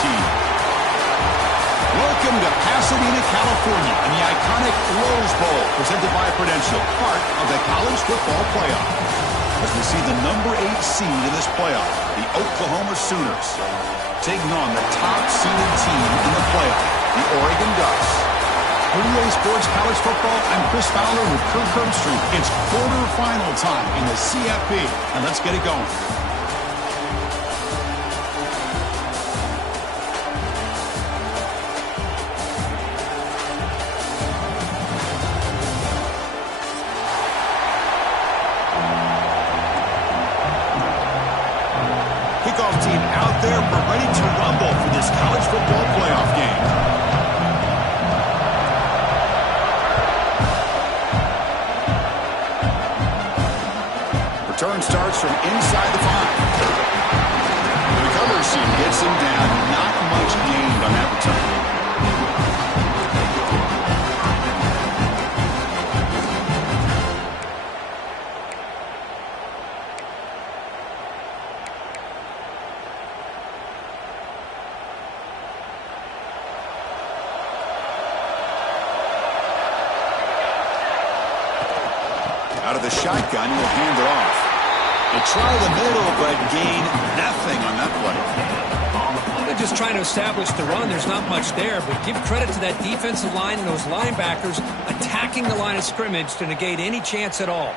team. Welcome to Pasadena, California, and the iconic Rose Bowl, presented by Prudential, part of the college football playoff. As we see the number 8 seed in this playoff, the Oklahoma Sooners, taking on the top-seeded team in the playoff, the Oregon Ducks. For EA Sports College Football, I'm Chris Fowler with Kirk Herbstreit. It's quarterfinal time in the CFP, and let's get it going. Kickoff team out there, we're ready to rumble for this college football playoff game. Return starts from inside the 5. The recovery team gets him down. Not much gained on that return. Out of the shotgun, he'll hand it off. They try the middle, but gain nothing on that play. They're just trying to establish the run. There's not much there, but give credit to that defensive line and those linebackers attacking the line of scrimmage to negate any chance at all.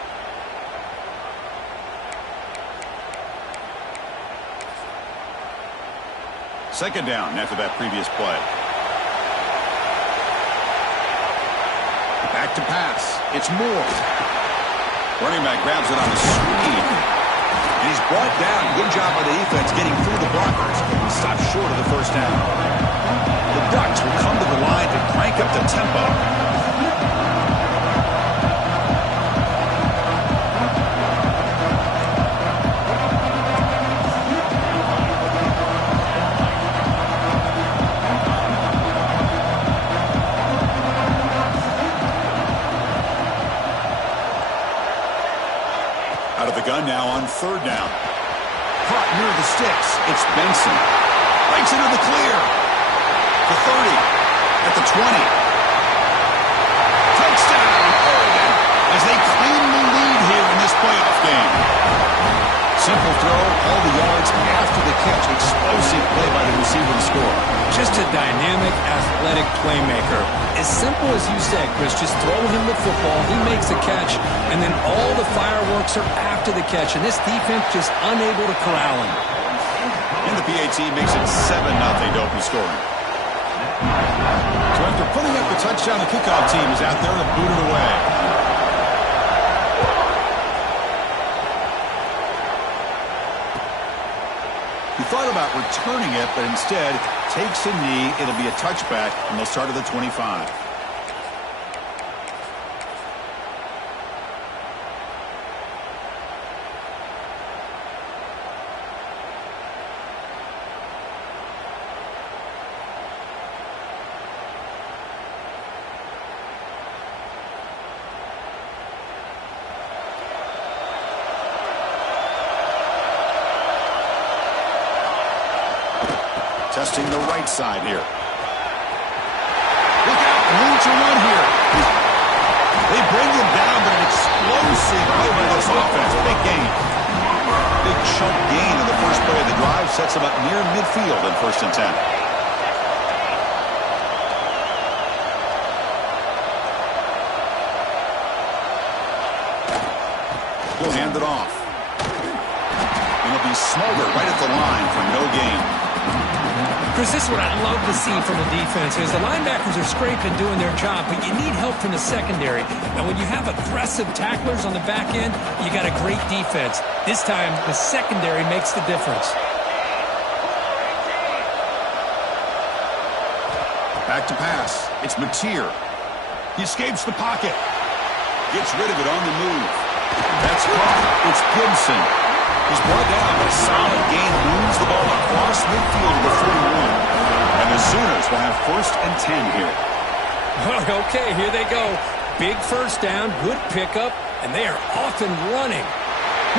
Second down after that previous play. Back to pass. It's Moore. Running back grabs it on the screen. And he's brought down. Good job by the defense getting through the blockers. He stopped short of the first down. The Ducks will come to the line to crank up the tempo. Out of the gun now on third down. Caught near the sticks. It's Benson. Breaks into the clear. The 30. At the 20. Touchdown, Oregon, as they claim the lead here in this playoff game. Simple throw, all the yards after the catch. Explosive play by the receiver to score. Just a dynamic, athletic playmaker. As simple as you said, Chris, just throw him the football, he makes the catch, and then all the fireworks are after the catch, and this defense just unable to corral him. And the PAT makes it 7-0 to open scoring. So after putting up the touchdown, the kickoff team is out there to boot it away. He thought about returning it, but instead takes a knee. It'll be a touchback, and they'll start at the 25. Testing the right side here. Look out, room to run here. They bring him down, but an explosive play by this offense. Big gain. Big chunk gain in the first play of the drive. Sets him up near midfield in 1st and 10. He'll hand it off. And it'll be Smolder right at the line for no gain. Chris, this is what I love to see from the defense is the linebackers are scraping, doing their job, but you need help from the secondary. And when you have aggressive tacklers on the back end, you got a great defense. This time, the secondary makes the difference. Back to pass. It's Mateer. He escapes the pocket. Gets rid of it on the move. That's caught. It's Gibson. He's brought down, but a solid gain moves the ball across midfield to the 41. And the Sooners will have 1st and 10 here. Okay, here they go. Big first down, good pickup, and they are off and running.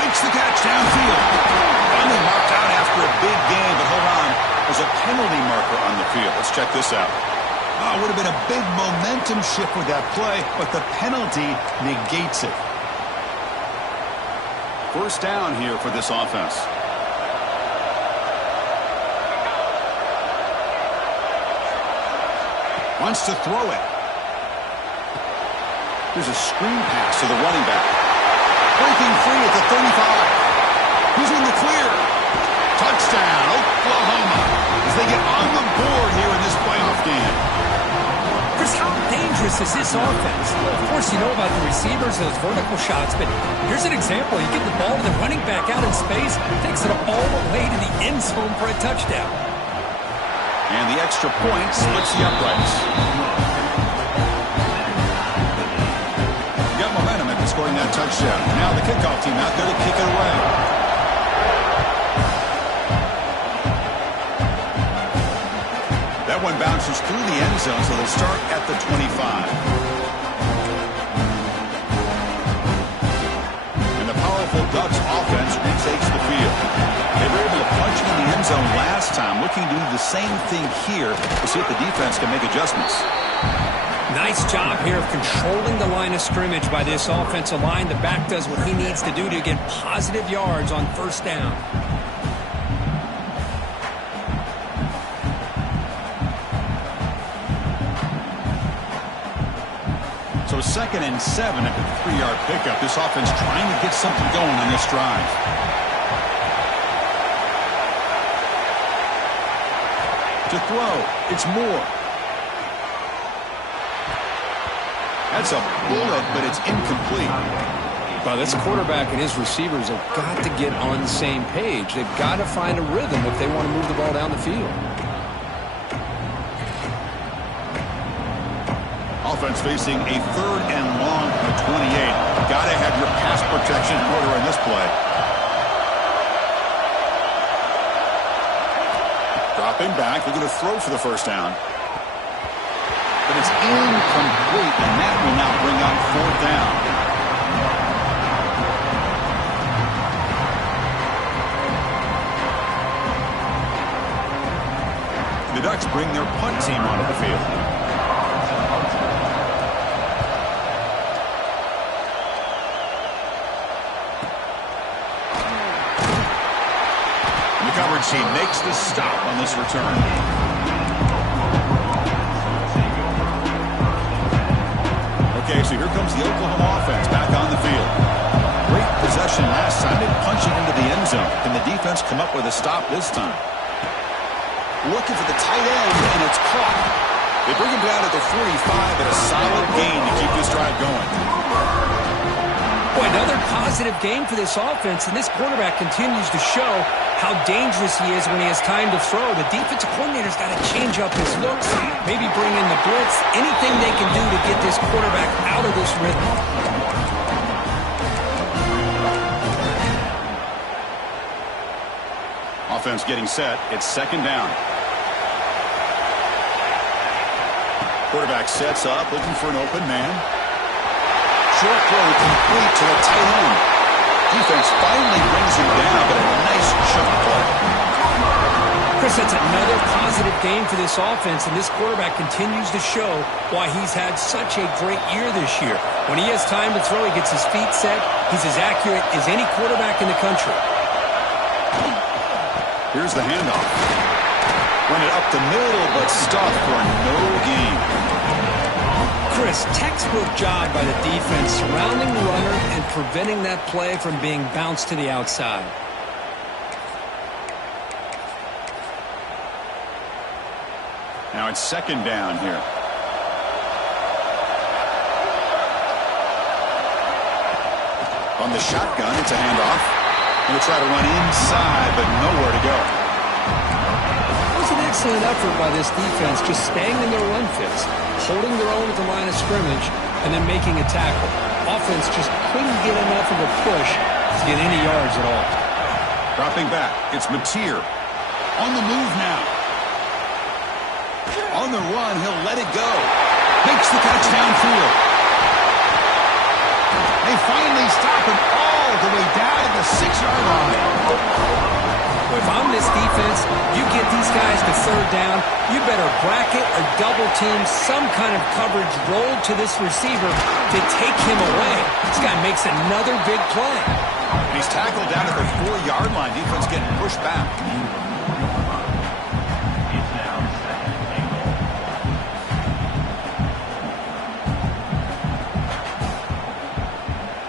Makes the catch downfield. Finally marked out after a big gain, but hold on. There's a penalty marker on the field. Let's check this out. Oh, it would have been a big momentum shift with that play, but the penalty negates it. First down here for this offense. Wants to throw it. There's a screen pass to the running back. Breaking free at the 35. Who's in the clear? Touchdown, Oklahoma, as they get on the board here in this playoff game. Chris, how dangerous is this offense? Of course, you know about the receivers, those vertical shots, but here's an example. You get the ball to the running back out in space, takes it all the way to the end zone for a touchdown. And the extra point splits the uprights. Got momentum after scoring that touchdown. Now the kickoff team out there to kick it away. That one bounces through the end zone, so they'll start at the 25. And the powerful Ducks offense retakes the field. They were able to punch in the end zone last time, looking to do the same thing here to see if the defense can make adjustments. Nice job here of controlling the line of scrimmage by this offensive line. The back does what he needs to do to get positive yards on first down. So 2nd and 7 after the 3-yard pickup. This offense trying to get something going on this drive. To throw, it's Moore. That's a bullet, but it's incomplete. Well, this quarterback and his receivers have got to get on the same page. They've got to find a rhythm if they want to move the ball down the field. Offense facing a 3rd and long from the 28. Got to have your pass protection in order in this play. Dropping back, looking to throw for the first down. But it's incomplete, and that will now bring up 4th down. The Ducks bring their punt team onto the field. The coverage team makes the stop on this return. Okay, so here comes the Oklahoma offense back on the field. Great possession last time. They punch it into the end zone. Can the defense come up with a stop this time? Looking for the tight end, and it's caught. They bring him down at the 45, and a solid gain to keep this drive going. Boy, another positive game for this offense, and this quarterback continues to show how dangerous he is when he has time to throw. The defensive coordinator's got to change up his looks, maybe bring in the blitz, anything they can do to get this quarterback out of this rhythm. Offense getting set. It's 2nd down. Quarterback sets up, looking for an open man. Short throw complete to the tight end. Defense finally brings him down, but a nice chunk play. Chris, that's another positive game for this offense, and this quarterback continues to show why he's had such a great year this year. When he has time to throw, he gets his feet set. He's as accurate as any quarterback in the country. Here's the handoff. Run it up the middle, but stuffed for no gain. Chris, textbook job by the defense surrounding the runner and preventing that play from being bounced to the outside. Now it's 2nd down here. On the shotgun, it's a handoff. He'll try to run inside, but nowhere to go. It was an excellent effort by this defense, just staying in their run fits, holding their own at the line of scrimmage, and then making a tackle. Offense just couldn't get enough of a push to get any yards at all. Dropping back, it's Mateer. On the move now. On the run, he'll let it go. Makes the catch downfield. They finally stop him all the way down to the 6-yard line. Well, if I'm this defense, you get these guys to third down, you better bracket or double team some kind of coverage roll to this receiver to take him away. This guy makes another big play. And he's tackled down at the 4-yard line. Defense getting pushed back.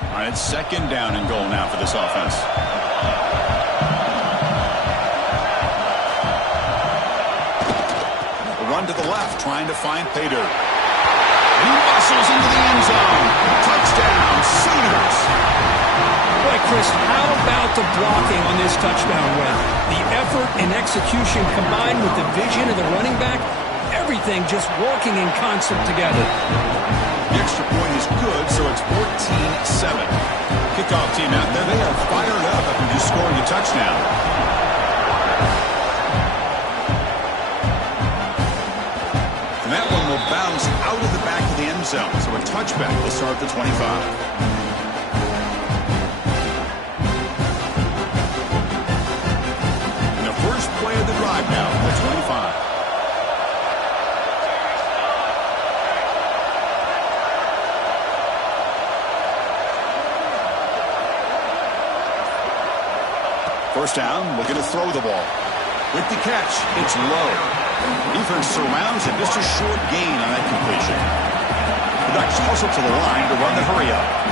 All right, it's second down and goal now for this offense. A run to the left, trying to find pay dirt. He muscles into the end zone. Touchdown, Sooners. Boy, Chris, how about the blocking on this touchdown run? The effort and execution combined with the vision of the running back, everything just working in concert together. The extra point is good, so it's 14-7. Kickoff team out there, they are fired up after just scoring a touchdown. And that one will bounce out of the back of the end zone, so a touchback will start at the 25. And the first play of the drive now, the 25. First down, looking to throw the ball. With the catch, it's low. Defense surrounds it, just a short gain on that completion. The Ducks hustle to the line to run the hurry up.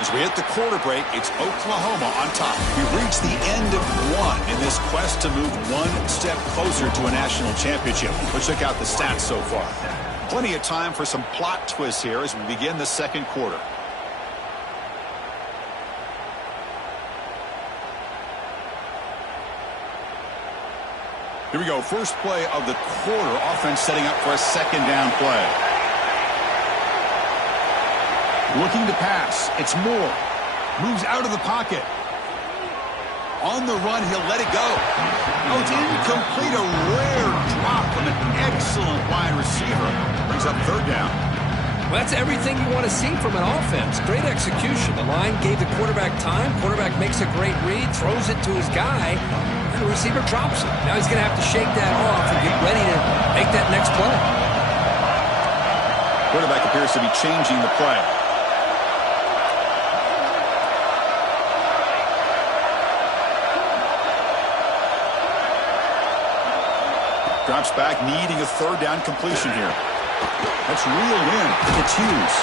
As we hit the quarter break, it's Oklahoma on top. We've reached the end of one in this quest to move one step closer to a national championship. Let's check out the stats so far. Plenty of time for some plot twists here as we begin the second quarter. Here we go. First play of the quarter. Offense setting up for a second down play. Looking to pass. It's Moore. Moves out of the pocket. On the run, he'll let it go. Oh, it's incomplete. A rare drop from an excellent wide receiver. Brings up third down. Well, that's everything you want to see from an offense. Great execution. The line gave the quarterback time. Quarterback makes a great read, throws it to his guy, and the receiver drops it. Now he's going to have to shake that off and get ready to make that next play. Quarterback appears to be changing the play. Drops back, needing a third down completion here. That's reeled in. It's Hughes.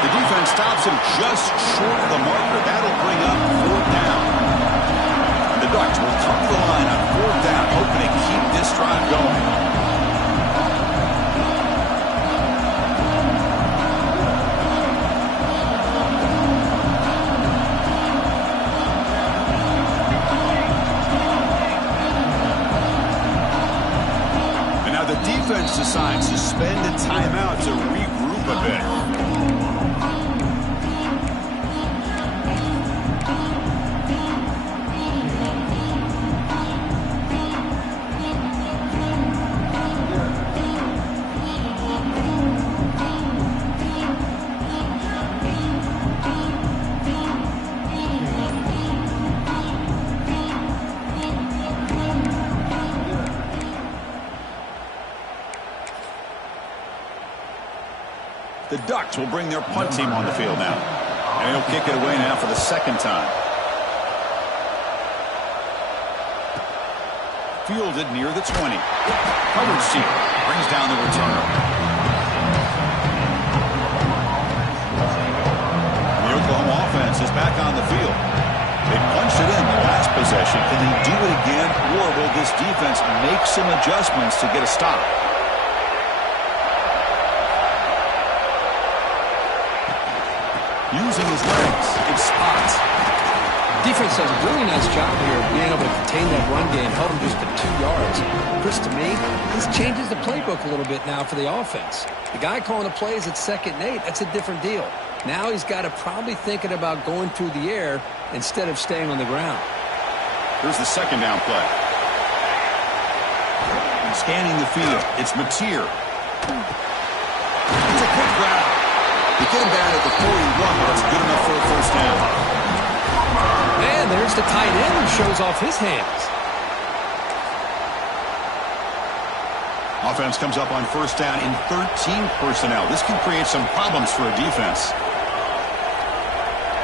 The defense stops him just short of the marker. That'll bring up fourth down. And the Ducks will come to the line on fourth down, hoping to keep this drive going. Defense decides to spend a timeout to regroup a bit. The Ducks will bring their punt team on the field now. And he'll kick it away now for the second time. Fielded near the 20. Coverage team brings down the returner. The Oklahoma offense is back on the field. They punched it in the last possession. Can they do it again, or will this defense make some adjustments to get a stop? Using his legs in spots. Defense does a really nice job here of being able to contain that run game, held him just to 2 yards. Chris, to me, this changes the playbook a little bit now for the offense. The guy calling the plays at 2nd and 8, that's a different deal. Now he's got to probably thinking about going through the air instead of staying on the ground. Here's the second down play. Scanning the field. It's Mateer. It's a quick grab. They get him down at the 41, but it's good enough for a first down. And there's the tight end who shows off his hands. Offense comes up on first down in 13 personnel. This can create some problems for a defense.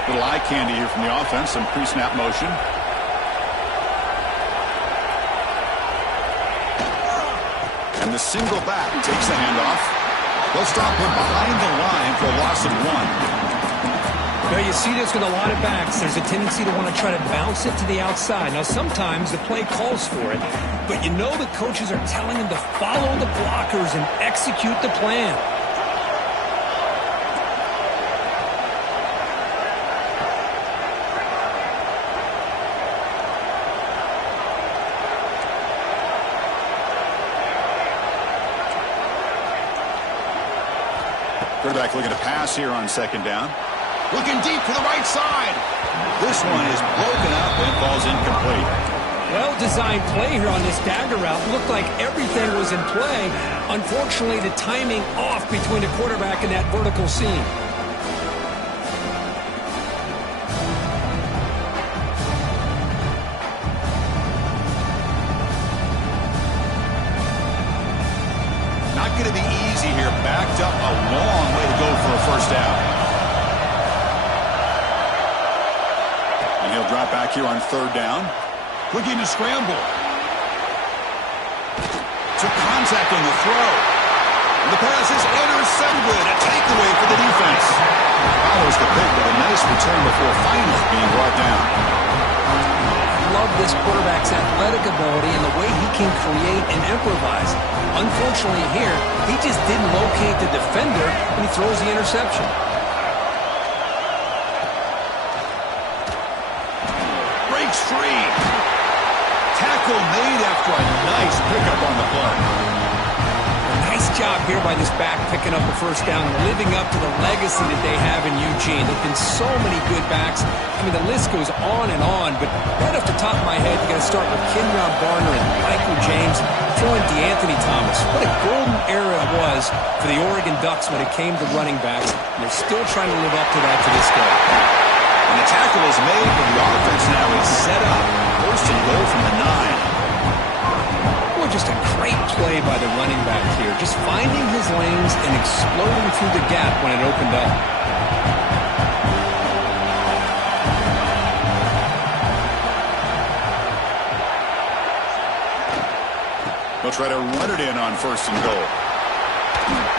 Little eye candy here from the offense. Some pre-snap motion. And the single back takes the handoff. They'll stop him behind the line for a loss of 1. Well, you see this with a lot of backs. There's a tendency to want to try to bounce it to the outside. Now, sometimes the play calls for it, but you know the coaches are telling them to follow the blockers and execute the plan. Quarterback looking to pass here on second down. Looking deep to the right side. This one is broken up and falls incomplete. Well-designed play here on this dagger route. Looked like everything was in play. Unfortunately, the timing off between the quarterback and that vertical seam. Not going to be easy here. Backed up a long way to go for a first down. And he'll drop back here on third down. Looking to scramble. Took contact on the throw. And the pass is intercepted. A takeaway for the defense. Follows the pick with a nice return before finally being brought down. Love this quarterback's athletic ability and the way he can create and improvise. Unfortunately here, he just didn't locate the defender when he throws the interception. Breaks free. Tackle made after a nice pickup on the play. Nice job here by this back picking up the first down, living up to the legacy that they have in Eugene. There have been so many good backs. I mean, the list goes on and on, but right off the top of my head, you got to start with Kenyon Barner and Michael James, throwing DeAnthony Thomas. What a golden era it was for the Oregon Ducks when it came to running backs, and they're still trying to live up to that to this day. And the tackle is made, but the offense now is set up. First and goal from the 9. Just a great play by the running back here. Just finding his lanes and exploding through the gap when it opened up. They'll try to run it in on first and goal.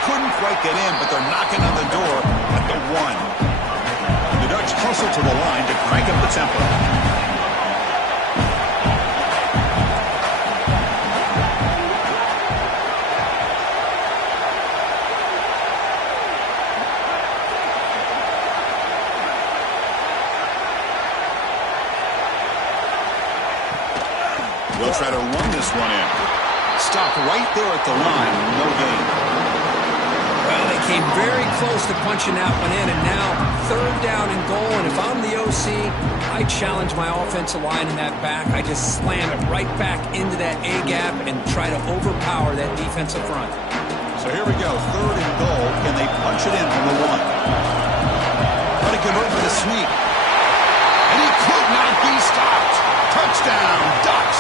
Couldn't quite get in, but they're knocking on the door at the 1. The Ducks hustle to the line to crank up the tempo. They'll try to run this one in. Stop right there at the line. No gain. Well, they came very close to punching that one in, and now third down and goal. And if I'm the OC, I challenge my offensive line in that back. I just slam it right back into that A-gap and try to overpower that defensive front. So here we go. Third and goal. Can they punch it in from the 1? Try to convert with a sneak. And he could not be stopped. Touchdown, Ducks.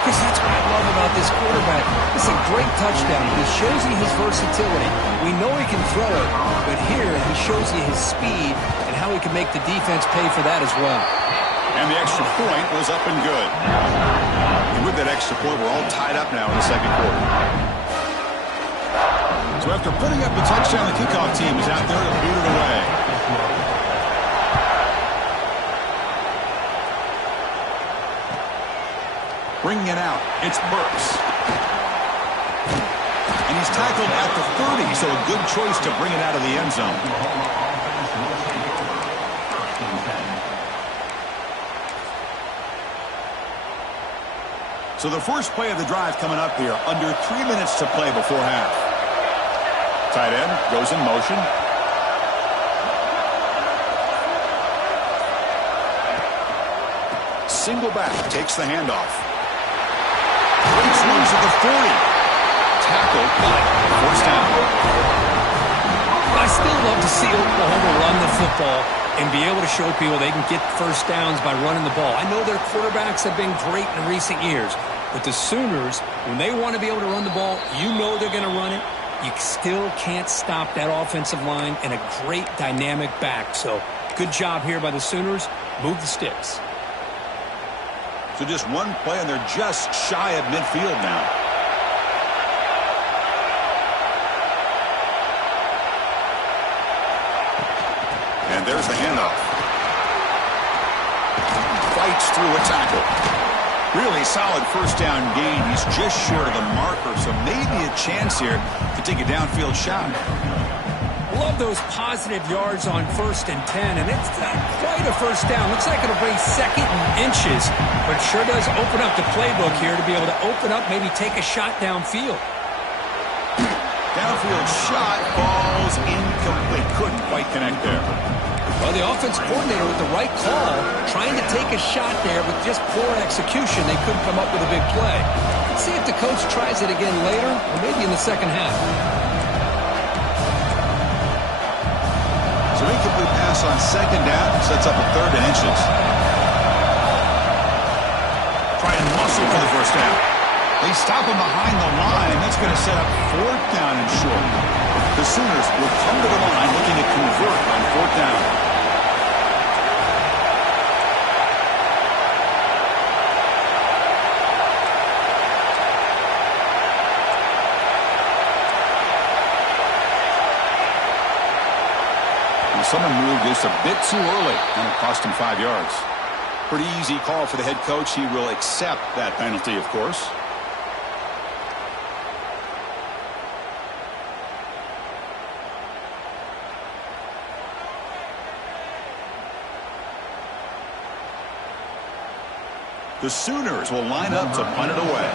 Because that's what I love about this quarterback. It's a great touchdown. He shows you his versatility. We know he can throw it, but here he shows you his speed and how he can make the defense pay for that as well. And the extra point was up and good. And with that extra point, we're all tied up now in the second quarter. So after putting up the touchdown, the kickoff team is out there to boot it away. Bringing it out, it's Burks. And he's tackled at the 30, so a good choice to bring it out of the end zone. So the first play of the drive coming up here, under 3 minutes to play before half. Tight end goes in motion. single back, takes the handoff. Breaks loose at the 40. Tackle, got it. First down. I still love to see Oklahoma run the football and be able to show people they can get first downs by running the ball. I know their quarterbacks have been great in recent years, but the Sooners, when they want to be able to run the ball, you know they're going to run it. You still can't stop that offensive line and a great dynamic back. So good job here by the Sooners. Move the sticks. So just one play, and they're just shy of midfield now. And there's the handoff. Fights through a tackle. Really solid first down gain. He's just short of the marker, so maybe a chance here to take a downfield shot. Love those positive yards on 1st and 10, and it's not quite a first down. Looks like it'll bring 2nd and inches, but it sure does open up the playbook here to be able to open up, maybe take a shot downfield. Downfield shot falls incomplete. Couldn't quite connect there. Well, the offense coordinator with the right call, trying to take a shot there with just poor execution. They couldn't come up with a big play. Let's see if the coach tries it again later, or maybe in the second half. So incomplete pass on 2nd down sets up a 3rd and inches. Try and muscle for the first down. They stop him behind the line. That's going to set up 4th down and short. The Sooners will come to the line looking to convert on 4th down. And someone moved just a bit too early, and it cost him 5 yards. Pretty easy call for the head coach. He will accept that penalty, of course. The Sooners will line up to punt it away.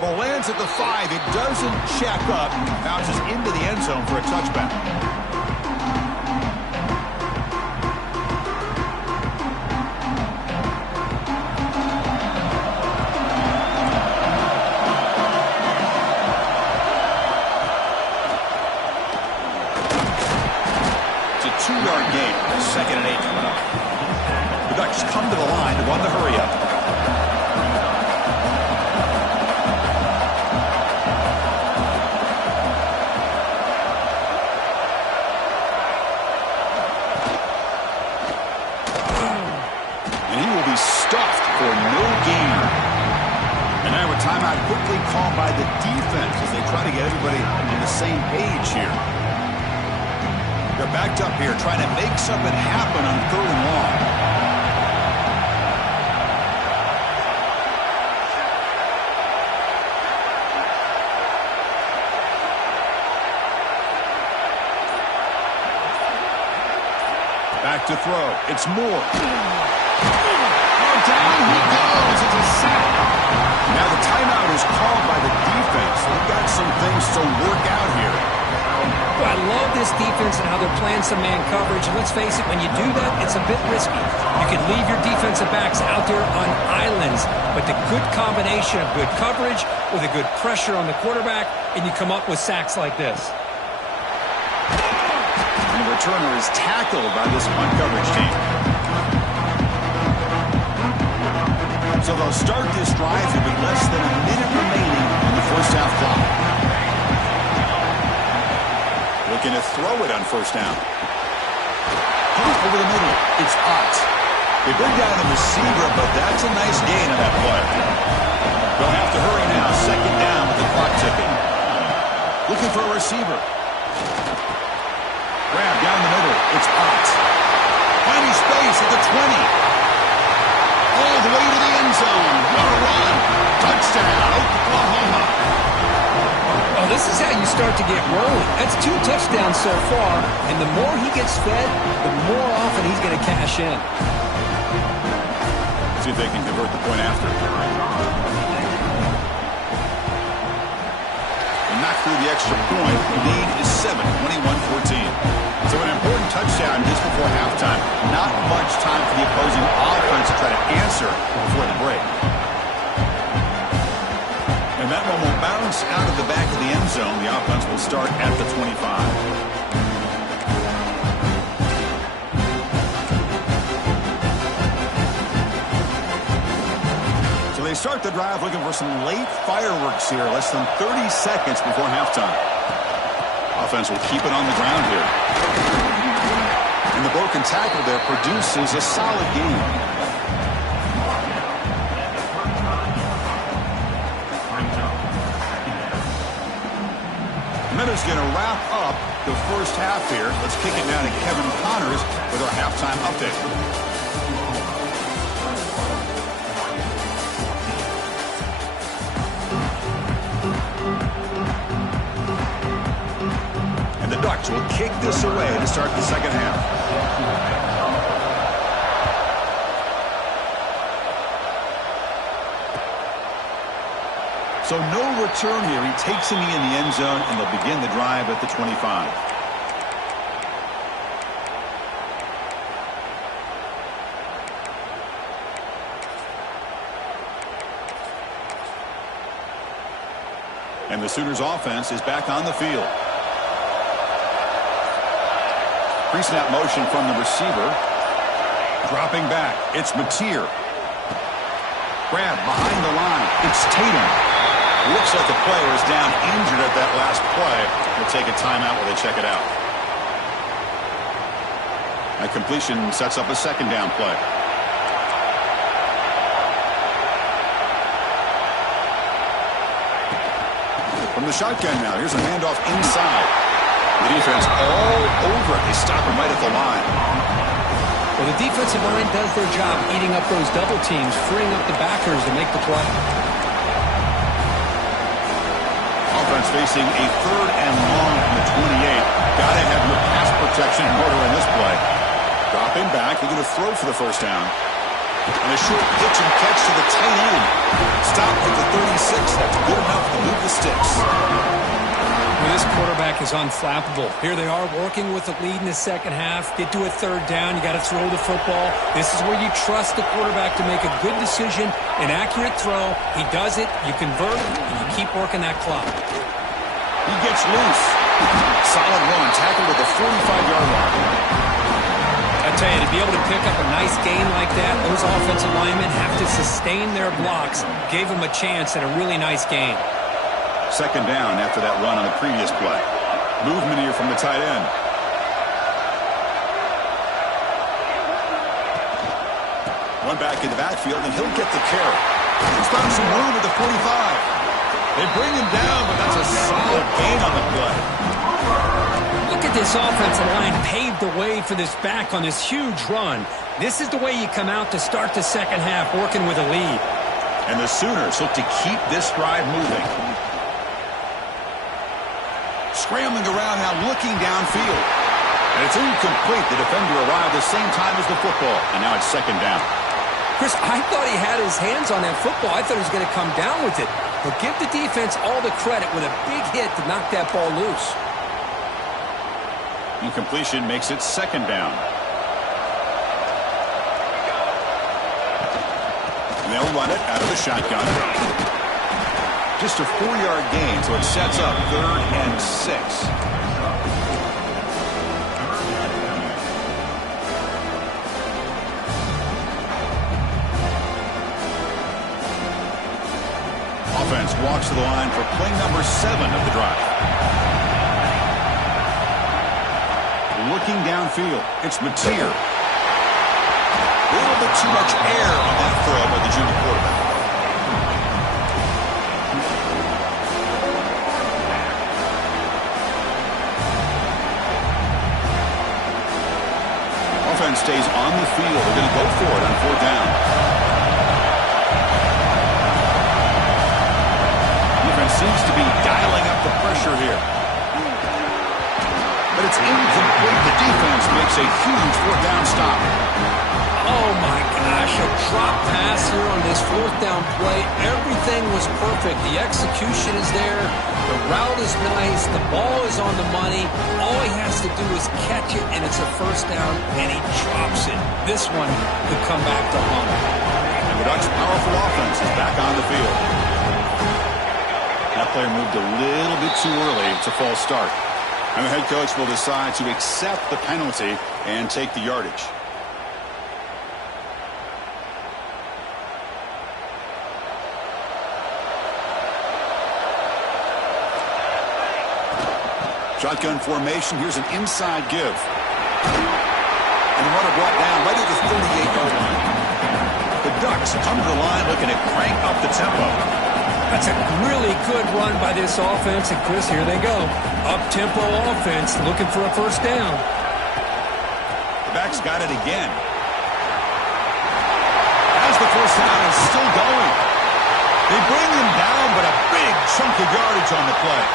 Ball lands at the 5. It doesn't check up. Bounces into the end zone for a touchback. It's a 2-yard gain. 2nd and 8 coming up. The Ducks come to the line to run the hurry up. Stuffed for no gain. And now a timeout quickly called by the defense as they try to get everybody on the same page here. They're backed up here trying to make something happen on 3rd and long. Back to throw. It's Moore. Down he goes. It's a sack. Now the timeout is called by the defense. They've got some things to work out here. Well, I love this defense and how they're playing some man coverage. And let's face it, when you do that, it's a bit risky. You can leave your defensive backs out there on islands, but the good combination of good coverage with a good pressure on the quarterback, and you come up with sacks like this. And the returner is tackled by this punt coverage team. So they'll start this drive here with less than a minute remaining on the first half clock. Looking to throw it on 1st down. Pump over the middle. It's Ott. They bring down the receiver, but that's a nice gain on that play. They'll have to hurry now. 2nd down with the clock ticking. Looking for a receiver. Grab down the middle. It's Ott. Finding space at the 20. All the way to the end zone. What a run. Touchdown, Oklahoma. Oh, this is how you start to get rolling. That's 2 touchdowns so far, and the more he gets fed, the more often he's going to cash in. See if they can convert the point after. And back through the extra point. The lead is 7, 21-14. So an important touchdown just before halftime. Not much time for the opposing offense to try to answer before the break. And that one will bounce out of the back of the end zone. The offense will start at the 25. They start the drive looking for some late fireworks here, less than 30 seconds before halftime. Offense will keep it on the ground here. And the broken tackle there produces a solid gain. The minute's going to wrap up the first half here. Let's kick it down to Kevin Connors with our halftime update. Ducks will kick this away to start the second half. So no return here. He takes it in the end zone, and they'll begin the drive at the 25. And the Sooners offense is back on the field. Pre-snap motion from the receiver. Dropping back. It's Mateer. Grab behind the line. It's Tatum. Looks like the player is down injured at that last play. We'll take a timeout while they check it out. That completion sets up a second down play. From the shotgun now. Here's a handoff inside. The defense all over it. They stop him right at the line. Well, the defensive line does their job eating up those double teams, freeing up the backers to make the play. Offense facing a third and long from the 28. Got to have your pass protection in order in this play. Dropping back. They're going to throw for the first down. And a short pitch and catch to the tight end. Stopped at the 36. That's good enough to move the sticks. Well, this quarterback is unflappable. Here they are working with the lead in the second half. Get to a third down. You got to throw the football. This is where you trust the quarterback to make a good decision, an accurate throw. He does it. You convert, and you keep working that clock. He gets loose. Solid run. Tackled at the 45-yard line. I tell you, to be able to pick up a nice gain like that, those offensive linemen have to sustain their blocks. Gave them a chance at a really nice gain. Second down after that run on the previous play. Movement here from the tight end. One back in the backfield, and he'll get the carry. He's found some room at the 45. They bring him down, but that's a solid gain on the play. Look at this offensive line paved the way for this back on this huge run. This is the way you come out to start the second half, working with a lead. And the Sooners look to keep this drive moving. Scrambling around now, looking downfield. And it's incomplete. The defender arrived the same time as the football. And now it's second down. Chris, I thought he had his hands on that football. I thought he was going to come down with it. But give the defense all the credit with a big hit to knock that ball loose. Incompletion makes it second down. And they'll run it out of the shotgun. Just a 4-yard gain, so it sets up 3rd and 6. Offense walks to the line for play number 7 of the drive. Looking downfield, it's Mateer. A little bit too much air on that throw by the junior quarterback. Offense stays on the field. They're going to go for it on 4th down. Defense seems to be dialing up the pressure here. But it's incomplete. The defense makes a huge 4th down stop. Oh, my gosh, a drop pass here on this fourth down play. Everything was perfect. The execution is there. The route is nice. The ball is on the money. All he has to do is catch it, and it's a first down, and he drops it. This one could come back to haunt him. And the Ducks' powerful offense is back on the field. That player moved a little bit too early. It's a false start. And the head coach will decide to accept the penalty and take the yardage. Shotgun formation. Here's an inside give. And the runner brought down right at the 38-yard line. The Ducks come to the line looking to crank up the tempo. That's a really good run by this offense. And, Chris, here they go. Up-tempo offense looking for a first down. The backs got it again. As the first down is still going. They bring him down, but a big chunk of yardage on the play.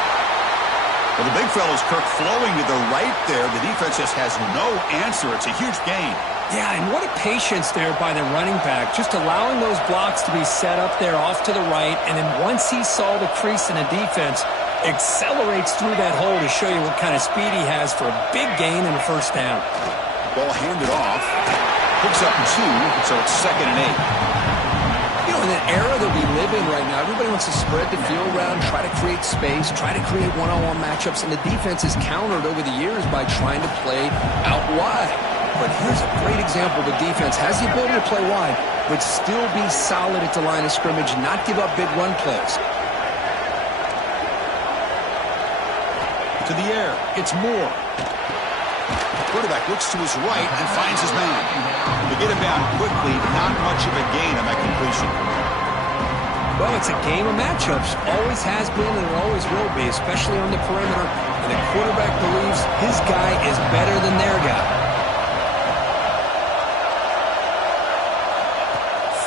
Well, the big fellow's Kirk flowing to the right there. The defense just has no answer. It's a huge gain. Yeah, and what a patience there by the running back. Just allowing those blocks to be set up there off to the right. And then once he saw the crease in the defense, accelerates through that hole to show you what kind of speed he has for a big gain and a first down. Ball handed off. Picks up 2, so it's 2nd and 8. You know, in the era that we live in right now, everybody wants to spread the field around, try to create space, try to create one-on-one matchups, and the defense is countered over the years by trying to play out wide. But here's a great example. The defense has the ability to play wide, but still be solid at the line of scrimmage, not give up big run plays. To the air, it's Moore. Quarterback looks to his right and finds his man. To get him down quickly, not much of a gain on that completion. Well, it's a game of matchups. Always has been and it always will be, especially on the perimeter. And the quarterback believes his guy is better than their guy.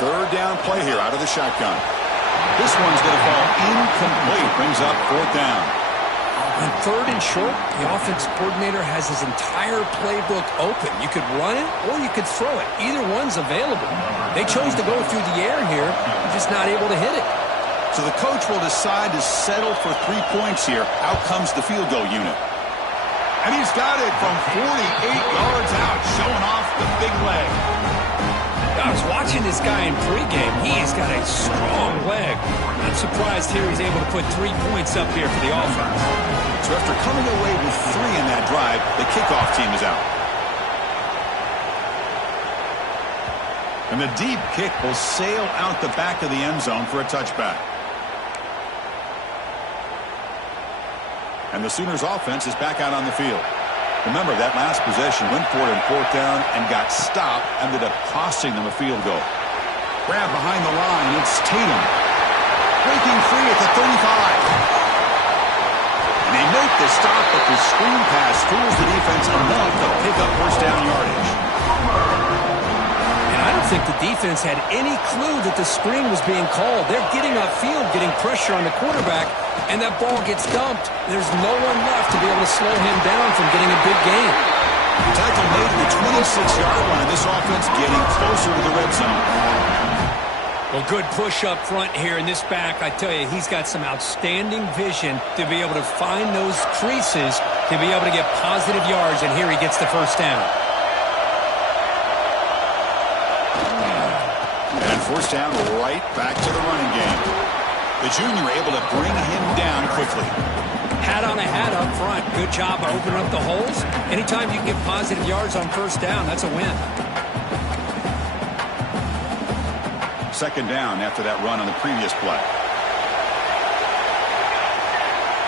Third down play here out of the shotgun. This one's going to fall incomplete. Brings up 4th down. On 3rd and short, the offense coordinator has his entire playbook open. You could run it or you could throw it. Either one's available. They chose to go through the air here, just not able to hit it. So the coach will decide to settle for 3 points here. Out comes the field goal unit. And he's got it from 48 yards out, showing off the big leg. I was watching this guy in pregame. He's got a strong leg. Not surprised here he's able to put 3 points up here for the offense. So after coming away with 3 in that drive, the kickoff team is out. And the deep kick will sail out the back of the end zone for a touchback. And the Sooners offense is back out on the field. Remember, that last possession went for it in 4th down and got stopped, ended up costing them a field goal. Grab behind the line, it's Tatum. Breaking free at the 35. And they make the stop, but the screen pass fools the defense enough to pick up first down yardage. And I don't think the defense had any clue that the screen was being called. They're getting upfield, getting pressure on the quarterback, and that ball gets dumped. There's no one left to be able to slow him down from getting a big gain. Tackle made to the 26-yard line. This offense getting closer to the red zone. Well, good push up front here in this back. I tell you, he's got some outstanding vision to be able to find those creases, to be able to get positive yards, and here he gets the first down. And first down, right back to the running game. The junior able to bring him down quickly. Hat on a hat up front. Good job of opening up the holes. Anytime you can get positive yards on first down, that's a win. 2nd down after that run on the previous play.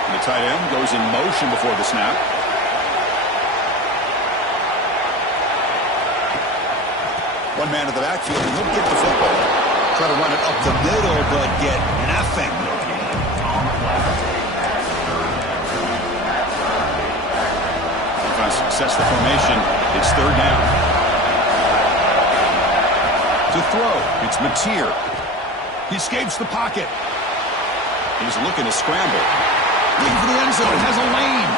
And the tight end goes in motion before the snap. One man to the backfield, and he'll get the football. Try to run it up the middle, but get nothing. Defense sets the formation. It's 3rd down. To throw, it's Mateer. He escapes the pocket. He's looking to scramble. Looking for the end zone. Has a lane.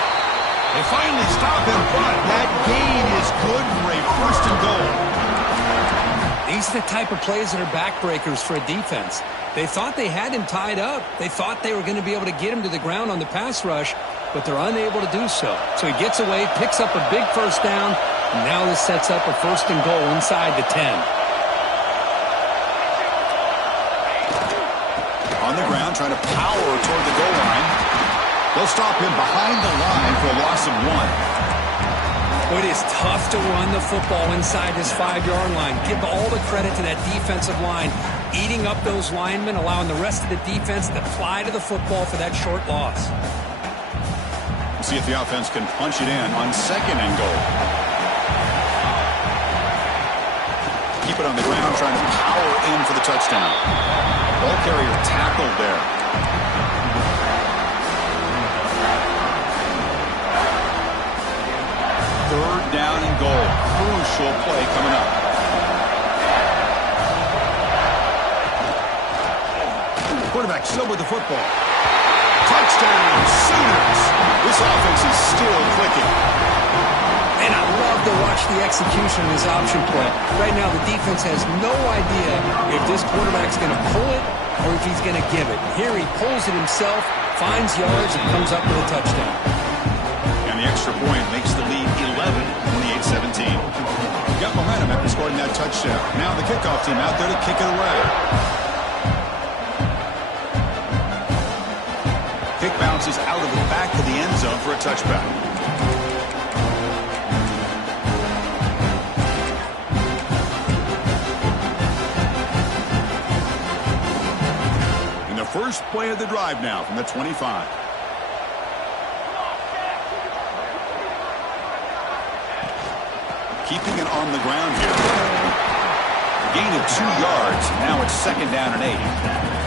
They finally stop him, but that gain is good for a 1st and goal. These are the type of plays that are backbreakers for a defense. They thought they had him tied up. They thought they were going to be able to get him to the ground on the pass rush, but they're unable to do so. So he gets away, picks up a big first down, and now this sets up a 1st and goal inside the 10. On the ground, trying to power toward the goal line. They'll stop him behind the line for a loss of 1. It is tough to run the football inside this 5-yard line. Give all the credit to that defensive line, eating up those linemen, allowing the rest of the defense to fly to the football for that short loss. See if the offense can punch it in on 2nd and goal. Keep it on the ground, trying to power in for the touchdown. Ball carrier tackled there. 3rd down and goal. Crucial play coming up. Quarterback still with the football. Touchdown, Sooners. This offense is still clicking. And I love to watch the execution of this option play. Right now, the defense has no idea if this quarterback's going to pull it or if he's going to give it. Here he pulls it himself, finds yards, and comes up with a touchdown. And the extra point makes the lead 11, 28-17. Got momentum after scoring that touchdown. Now the kickoff team out there to kick it away. Kick bounces out of the back of the end zone for a touchback. And the first play of the drive now from the 25. Keeping it on the ground here. Gain of 2 yards. Now it's 2nd down and 8.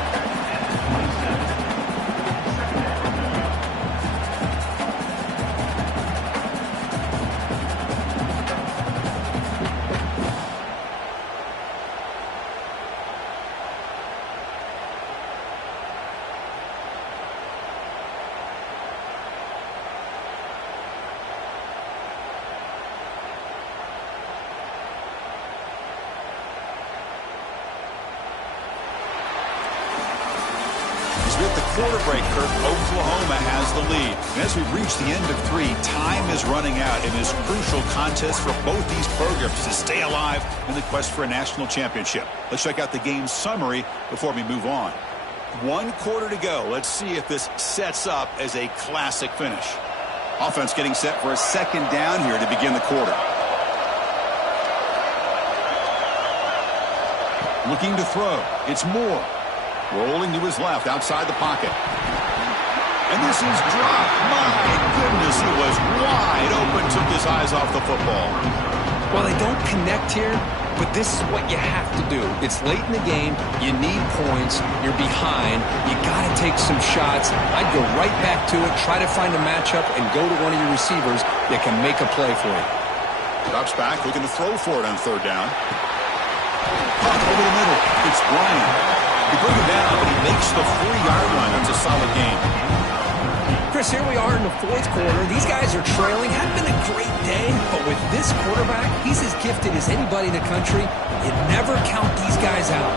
With the quarter break, Kirk, Oklahoma has the lead. And as we reach the end of 3, time is running out in this crucial contest for both these programs to stay alive in the quest for a national championship. Let's check out the game summary before we move on. 1 quarter to go. Let's see if this sets up as a classic finish. Offense getting set for a 2nd down here to begin the quarter. Looking to throw. It's Moore. Rolling to his left, outside the pocket. And this is dropped. My goodness, he was wide open, took his eyes off the football. Well, they don't connect here, but this is what you have to do. It's late in the game. You need points. You're behind. You got to take some shots. I'd go right back to it, try to find a matchup, and go to one of your receivers that can make a play for you. Drops back, looking to throw for it on 3rd down. Caught over the middle. It's Bryant. He brings it down, but he makes the 3-yard line. It's a solid game. Chris, here we are in the 4th quarter. These guys are trailing. Hadn't been a great day, but with this quarterback, he's as gifted as anybody in the country. You never count these guys out.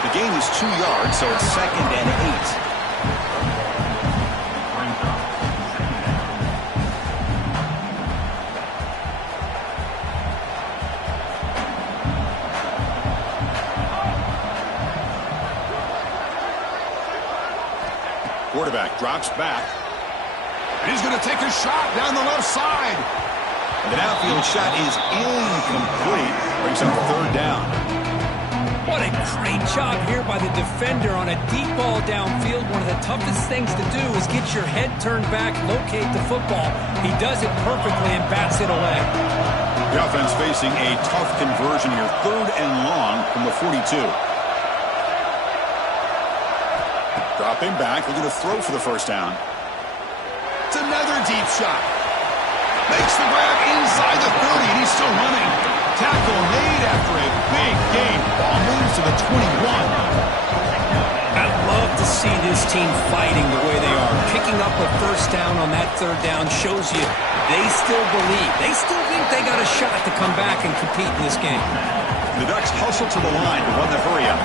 The gain is 2 yards, so it's 2nd and 8. Quarterback drops back. And he's going to take a shot down the left side. And the downfield shot is incomplete. Brings up 3rd down. What a great job here by the defender on a deep ball downfield. One of the toughest things to do is get your head turned back, locate the football. He does it perfectly and bats it away. The offense facing a tough conversion here. 3rd and long from the 42. Dropping back, looking to throw for the 1st down. It's another deep shot. Makes the grab inside the 30, and he's still running. Tackle made after a big gain. Ball moves to the 21. I love to to see this team fighting the way they are. Picking up a first down on that third down shows you they still believe. They still think they got a shot to come back and compete in this game. The Ducks hustle to the line to run the hurry up.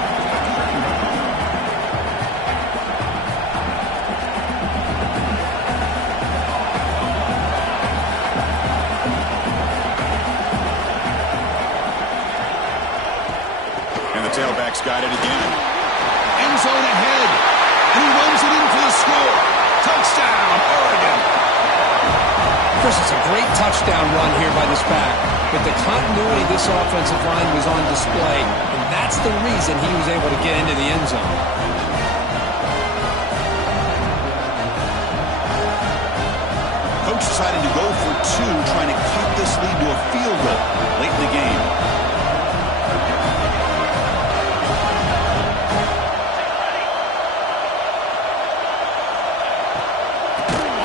And the tailback's got it again. End zone ahead. And he runs it in for the score. Touchdown, Oregon. Chris, it's a great touchdown run here by this back. But the continuity of this offensive line was on display, and that's the reason he was able to get into the end zone. Coach decided to go for two, trying to cut this lead to a field goal late in the game.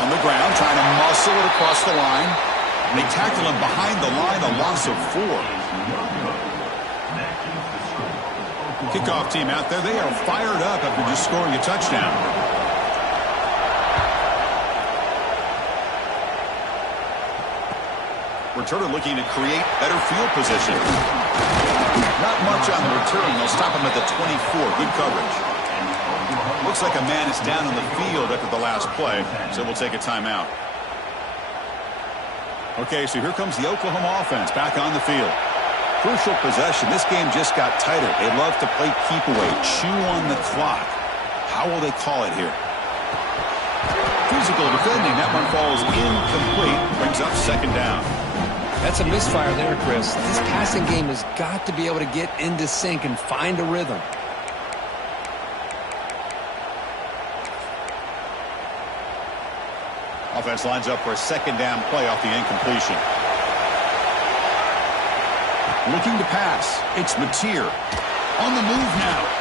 On the ground, trying to muscle it across the line. They tackle him behind the line, a loss of 4. Kickoff team out there, they are fired up after just scoring a touchdown. Returner looking to create better field position. Not much on the return. They'll stop him at the 24. Good coverage. Looks like a man is down on the field after the last play, so we'll take a timeout. Okay, so here comes the Oklahoma offense back on the field. Crucial possession. This game just got tighter. They love to play keep away, chew on the clock. How will they call it here? Physical defending. That one falls incomplete. Brings up second down. That's a misfire there, Chris. This passing game has got to be able to get into sync and find a rhythm. Offense lines up for a second down play off the incompletion. Looking to pass. It's Mateer. On the move now.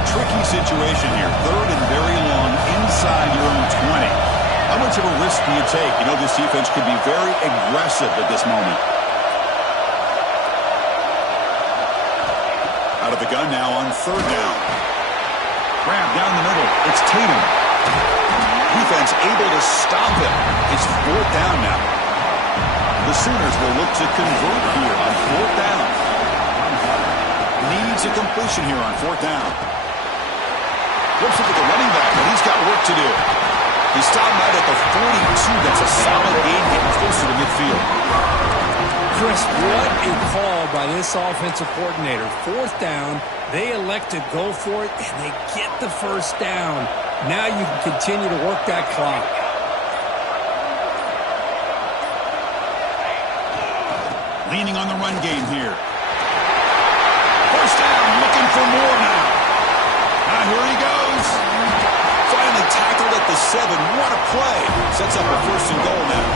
Tricky situation here. Third and very long inside your own 20. How much of a risk do you take? You know this defense could be very aggressive at this moment. Out of the gun now on third down. Grab down the middle. It's Tatum. Defense able to stop him. It's fourth down now. The Sooners will look to convert here on fourth down. Needs a completion here on fourth down. Flips it to the running back, but he's got work to do. He stopped right at the 42. That's a solid gain, getting closer to midfield. Chris, what a call by this offensive coordinator. Fourth down, they elect to go for it, and they get the first down. Now you can continue to work that clock. Leaning on the run game here. First down, looking for more now. Now here he goes. Finally tackled at the 7. What a play. Sets up a first and goal now.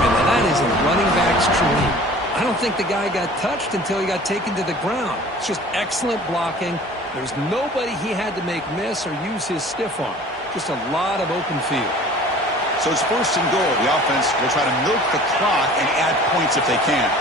And that is a running back's dream. I don't think the guy got touched until he got taken to the ground. It's just excellent blocking. There's nobody he had to make miss or use his stiff arm. Just a lot of open field. So it's first and goal. The offense will try to milk the clock and add points if they can.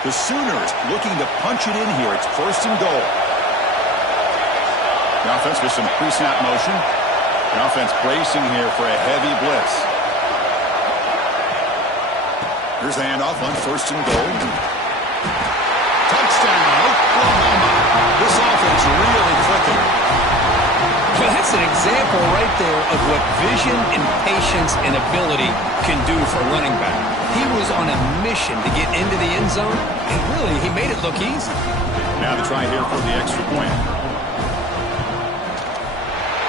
The Sooners looking to punch it in here. It's first and goal. The offense with some pre-snap motion. The offense bracing here for a heavy blitz. Here's the handoff on first and goal. Touchdown, Oklahoma. This offense really clicking. Well, that's an example right there of what vision and patience and ability can do for a running back. He was on a mission to get into the end zone, and really, he made it look easy. Now to try here for the extra point.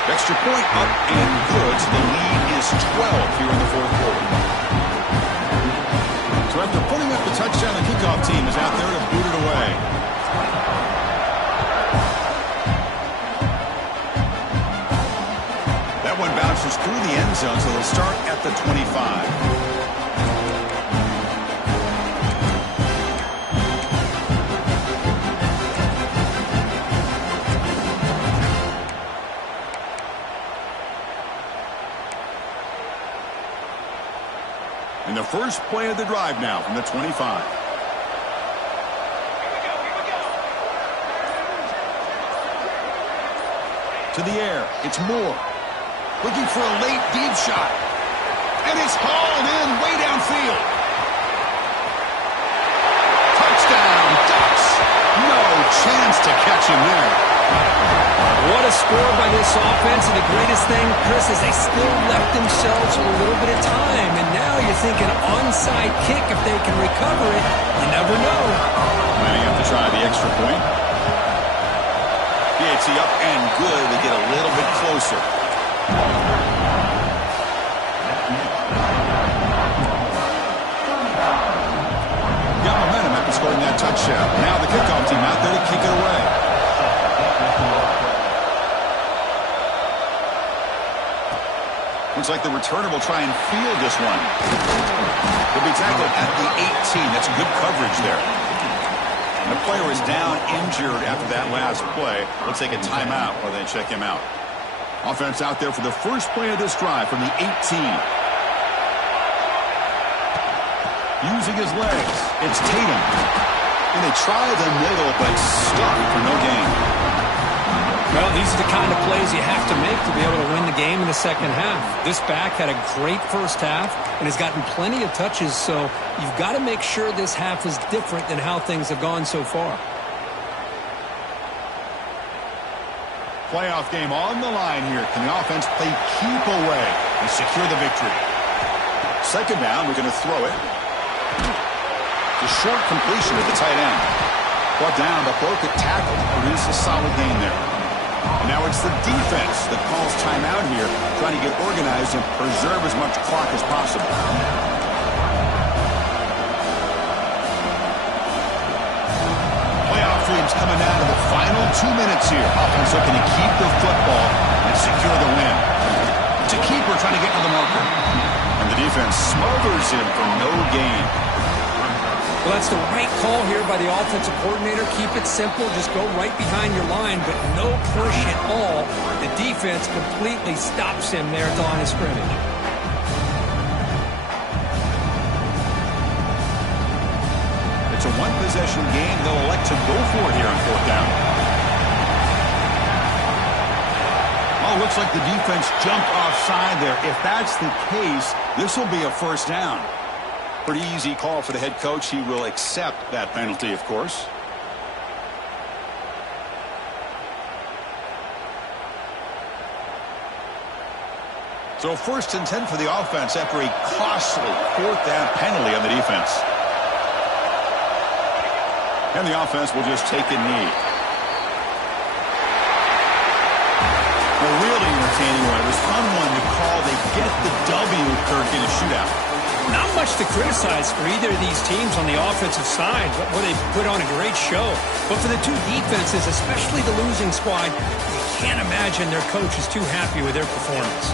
Extra point up and good, so the lead is 12 here in the fourth quarter. So after putting up the touchdown, the kickoff team is out there to boot it away. That one bounces through the end zone, so they'll start at the 25. And the first play of the drive now from the 25. To the air, it's Moore. Looking for a late deep shot. And it's hauled in way downfield. Touchdown, Ducks. No chance to catch him there. What a score by this offense, and the greatest thing, Chris, is they still left themselves a little bit of time, and now you're thinking onside kick if they can recover it. You never know. Might have to try the extra point. PAT up and good. They get a little bit closer. Got momentum after scoring that touchdown. Now the kickoff team out there to kick it away. Looks like the returner will try and field this one. He'll be tackled at the 18. That's good coverage there. And the player is down injured after that last play. We'll take a timeout while they check him out. Offense out there for the first play of this drive from the 18. Using his legs, it's Tatum. And they try the middle, but stuck for no gain. Well, these are the kind of plays you have to make to be able to win the game in the second half. This back had a great first half and has gotten plenty of touches, so you've got to make sure this half is different than how things have gone so far. Playoff game on the line here. Can the offense play keep away and secure the victory? Second down, we're going to throw it. The short completion at the tight end. Brought down, but broke a tackle. Produced a solid gain there. And now it's the defense that calls timeout here, trying to get organized and preserve as much clock as possible. Playoff dreams coming down to the final 2 minutes here. Offense looking to keep the football and secure the win. It's a keeper trying to get to the marker. And the defense smothers him for no gain. Well, that's the right call here by the offensive coordinator. Keep it simple. Just go right behind your line, but no push at all. The defense completely stops him there at the line of scrimmage. It's a one-possession game. They'll elect to go for it here on fourth down. Oh, looks like the defense jumped offside there. If that's the case, this will be a first down. Pretty easy call for the head coach. He will accept that penalty, of course. So 1st and 10 for the offense after a costly fourth down penalty on the defense. And the offense will just take a knee. A really entertaining one. It was fun one to call. They get the W, Kirk, in a shootout. Not much to criticize for either of these teams on the offensive side, but they put on a great show. But for the two defenses, especially the losing squad, you can't imagine their coach is too happy with their performance.